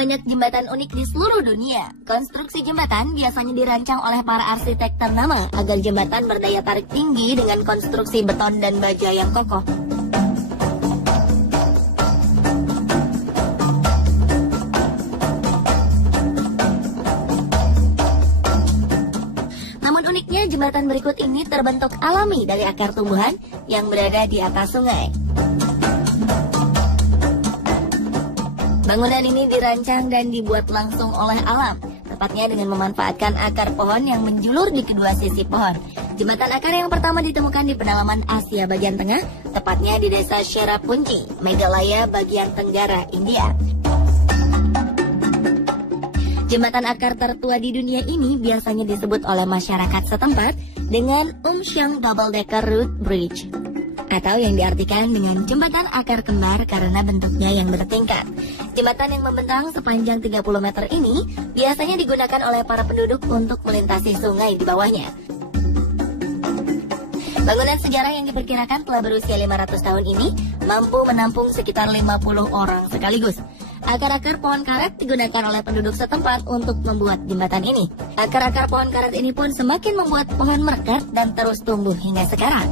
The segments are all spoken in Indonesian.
banyak jembatan unik di seluruh dunia. Konstruksi jembatan biasanya dirancang oleh para arsitek ternama agar jembatan berdaya tarik tinggi dengan konstruksi beton dan baja yang kokoh. Namun uniknya jembatan berikut ini terbentuk alami dari akar tumbuhan yang berada di atas sungai. Bangunan ini dirancang dan dibuat langsung oleh alam, tepatnya dengan memanfaatkan akar pohon yang menjulur di kedua sisi pohon. Jembatan akar yang pertama ditemukan di pedalaman Asia bagian tengah, tepatnya di desa Cherrapunji, Meghalaya bagian tenggara India. Jembatan akar tertua di dunia ini biasanya disebut oleh masyarakat setempat dengan Umshang Double Decker Root Bridge, atau yang diartikan dengan jembatan akar kembar karena bentuknya yang bertingkat. Jembatan yang membentang sepanjang 30 meter ini biasanya digunakan oleh para penduduk untuk melintasi sungai di bawahnya. Bangunan sejarah yang diperkirakan telah berusia 500 tahun ini mampu menampung sekitar 50 orang sekaligus. Akar-akar pohon karet digunakan oleh penduduk setempat untuk membuat jembatan ini. Akar-akar pohon karet ini pun semakin membuat pohon mekar dan terus tumbuh hingga sekarang.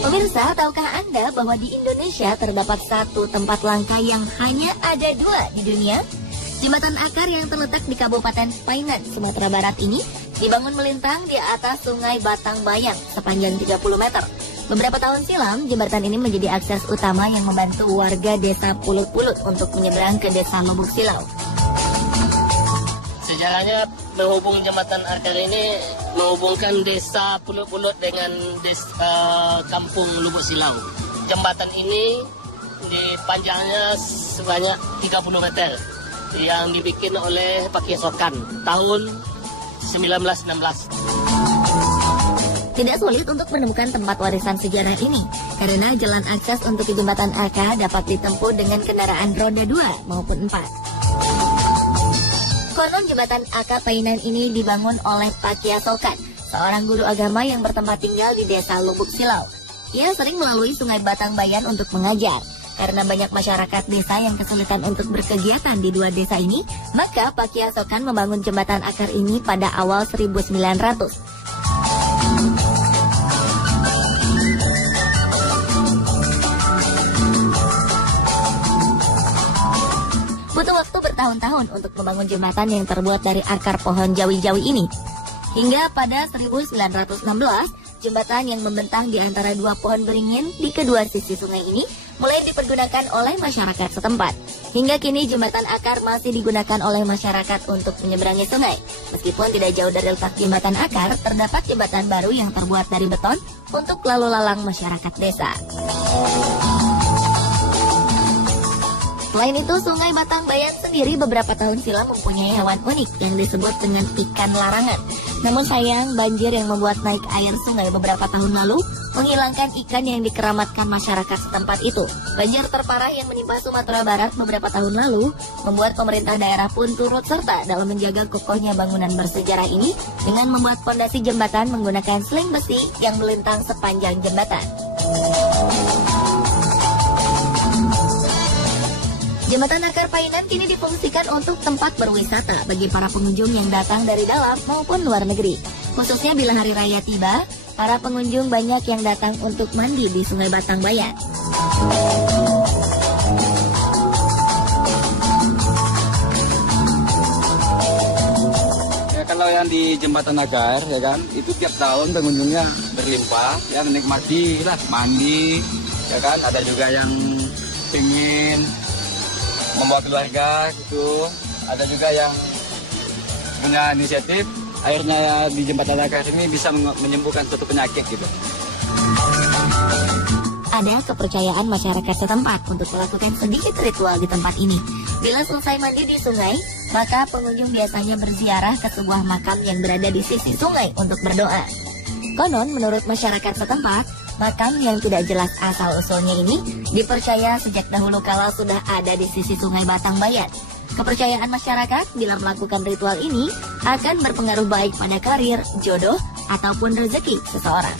Pemirsa, tahukah Anda bahwa di Indonesia terdapat satu tempat langka yang hanya ada dua di dunia? Jembatan akar yang terletak di Kabupaten Painan, Sumatera Barat ini dibangun melintang di atas sungai Batang Bayang sepanjang 30 meter. Beberapa tahun silam, jembatan ini menjadi akses utama yang membantu warga desa Pulut-Pulut untuk menyeberang ke desa Lubuk Silau. Sejarahnya menghubung jembatan akar ini menghubungkan desa Pulut-Pulut dengan kampung Lubuk Silau. Jembatan ini di panjangnya sebanyak 30 meter yang dibikin oleh Pakistan tahun 1916. Tidak sulit untuk menemukan tempat warisan sejarah ini karena jalan akses untuk ke jembatan akar dapat ditempuh dengan kendaraan roda 2 maupun 4. Konon jembatan akar Painan ini dibangun oleh Pak Kiasokan, seorang guru agama yang bertempat tinggal di desa Lubuk Silau. Ia sering melalui sungai Batang Bayan untuk mengajar. Karena banyak masyarakat desa yang kesulitan untuk berkegiatan di dua desa ini, maka Pak Kiasokan membangun jembatan akar ini pada awal 1900. Butuh waktu bertahun-tahun untuk membangun jembatan yang terbuat dari akar pohon jawi-jawi ini. Hingga pada 1916, jembatan yang membentang di antara dua pohon beringin di kedua sisi sungai ini mulai dipergunakan oleh masyarakat setempat. Hingga kini jembatan akar masih digunakan oleh masyarakat untuk menyeberangi sungai. Meskipun tidak jauh dari letak jembatan akar, terdapat jembatan baru yang terbuat dari beton untuk lalu lalang masyarakat desa. Selain itu, sungai Batang Bayan sendiri beberapa tahun silam mempunyai hewan unik yang disebut dengan ikan larangan. Namun sayang, banjir yang membuat naik air sungai beberapa tahun lalu menghilangkan ikan yang dikeramatkan masyarakat setempat itu. Banjir terparah yang menimpa Sumatera Barat beberapa tahun lalu membuat pemerintah daerah pun turut serta dalam menjaga kokohnya bangunan bersejarah ini dengan membuat fondasi jembatan menggunakan seling besi yang melintang sepanjang jembatan. Jembatan akar Painan kini difungsikan untuk tempat berwisata bagi para pengunjung yang datang dari dalam maupun luar negeri. Khususnya bila hari raya tiba, para pengunjung banyak yang datang untuk mandi di Sungai Batang Bayan. Ya, kalau yang di jembatan akar, ya kan, itu tiap tahun pengunjungnya berlimpah, ya menikmati lah, mandi, ya kan. Ada juga yang ingin membawa keluarga gitu, ada juga yang punya inisiatif akhirnya di jembatan akar ini bisa menyembuhkan suatu penyakit gitu. Ada kepercayaan masyarakat setempat untuk melakukan sedikit ritual di tempat ini. Bila selesai mandi di sungai, maka pengunjung biasanya berziarah ke sebuah makam yang berada di sisi sungai untuk berdoa. Konon menurut masyarakat setempat, makam yang tidak jelas asal-usulnya ini dipercaya sejak dahulu kala sudah ada di sisi sungai Batang Bayan. Kepercayaan masyarakat bila melakukan ritual ini akan berpengaruh baik pada karir, jodoh, ataupun rezeki seseorang.